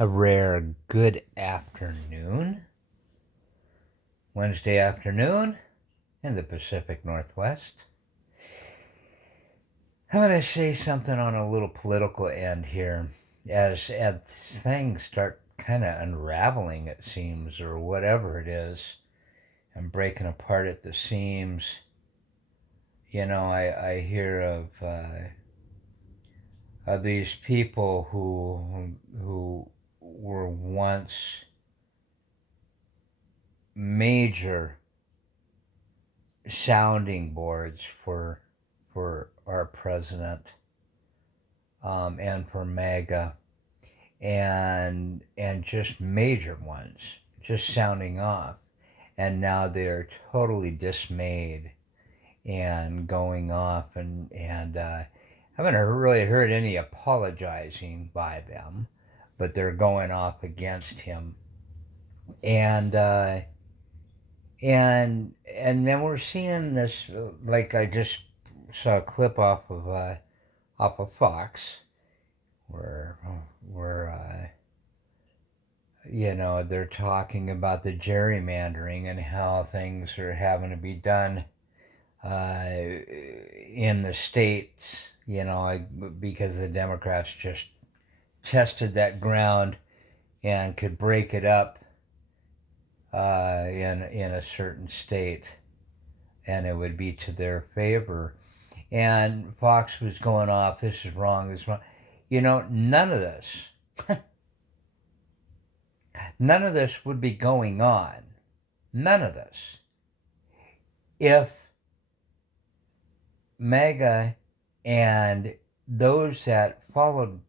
A rare good afternoon, Wednesday afternoon in the Pacific Northwest. I'm going to say something on a little political end here as things start kind of unraveling, it seems, or whatever it is, and breaking apart at the seams. I hear of these people who were once major sounding boards for our president, and for MAGA, and just major ones, just sounding off, and now they're totally dismayed and going off, and I haven't really heard any apologizing by them, but they're going off against him, and and then we're seeing this, like I just saw a clip off of Fox, where they're talking about the gerrymandering and how things are having to be done in the states. Because the Democrats just tested that ground and could break it up in a certain state, and it would be to their favor. And Fox was going off, this is wrong, this is wrong. None of this, none of this would be going on. None of this. If MAGA and those that followed,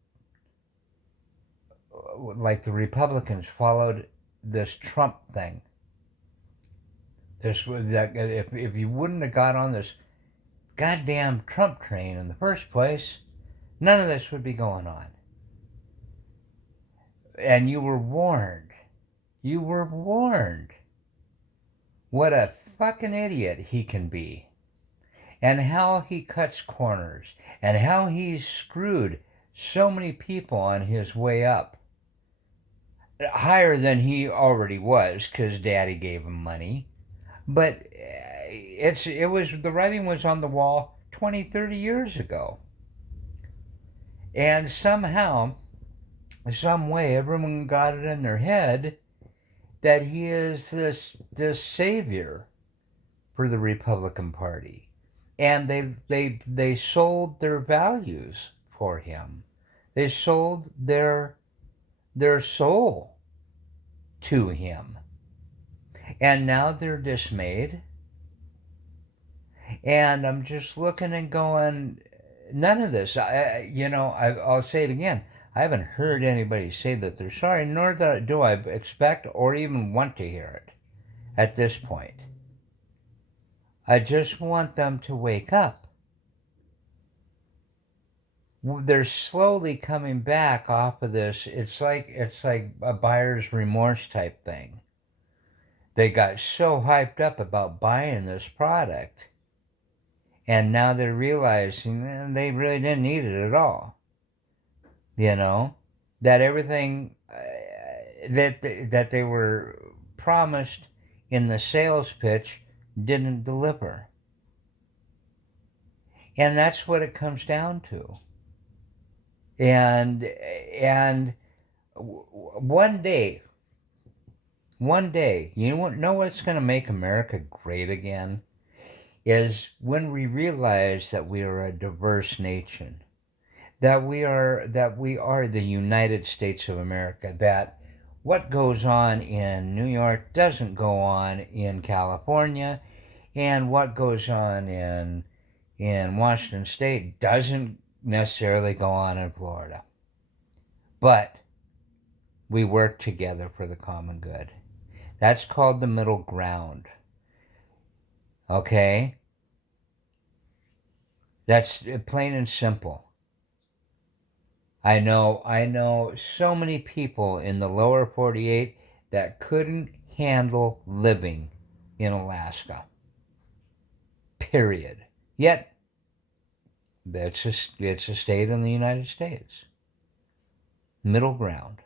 like the Republicans, followed this Trump thing. If you wouldn't have got on this goddamn Trump train in the first place, none of this would be going on. And you were warned. You were warned what a fucking idiot he can be, and how he cuts corners, and how he's screwed so many people on his way up. Higher than he already was, because Daddy gave him money. But the writing was on the wall 20, 30 years ago. And somehow, some way, everyone got it in their head that he is this savior for the Republican Party. And they sold their values for him. They sold their soul to him. And now they're dismayed. And I'm just looking and going, none of this. I'll say it again. I haven't heard anybody say that they're sorry, nor do I expect or even want to hear it at this point. I just want them to wake up. They're slowly coming back off of this. It's like a buyer's remorse type thing. They got so hyped up about buying this product, and now they're realizing they really didn't need it at all. That everything that they were promised in the sales pitch didn't deliver. And that's what it comes down to. And one day, you know what's going to make America great again? Is when we realize that we are a diverse nation, that we are the United States of America, that what goes on in New York doesn't go on in California, and what goes on in Washington State doesn't necessarily go on in Florida. But we work together for the common good. That's called the middle ground. Okay? That's plain and simple. I know so many people in the lower 48 that couldn't handle living in Alaska. Period. Yet, it's a state in the United States. Middle ground.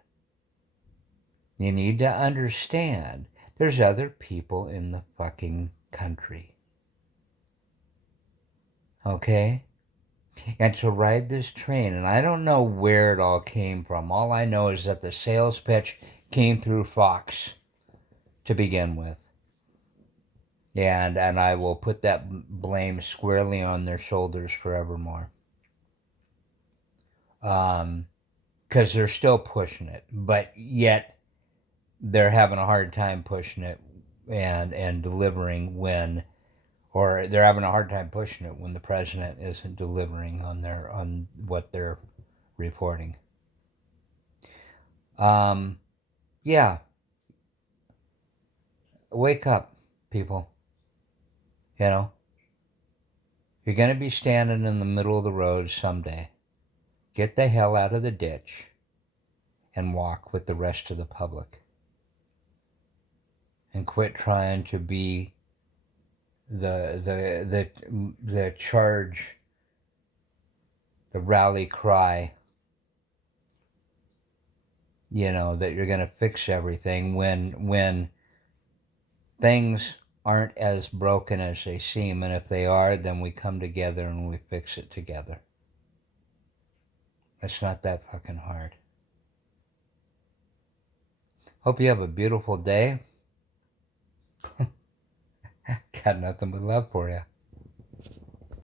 You need to understand there's other people in the fucking country. Okay? And to ride this train, and I don't know where it all came from. All I know is that the sales pitch came through Fox to begin with. And I will put that blame squarely on their shoulders forevermore. Because they're still pushing it, but yet they're having a hard time pushing it and delivering when, or they're having a hard time pushing it when the president isn't delivering on what they're reporting. Yeah, wake up, people. You know, you're gonna be standing in the middle of the road someday. Get the hell out of the ditch and walk with the rest of the public. And quit trying to be the charge, the rally cry, that you're going to fix everything when things aren't as broken as they seem, and if they are, then we come together and we fix it together. It's not that fucking hard. Hope you have a beautiful day. Got nothing but love for you.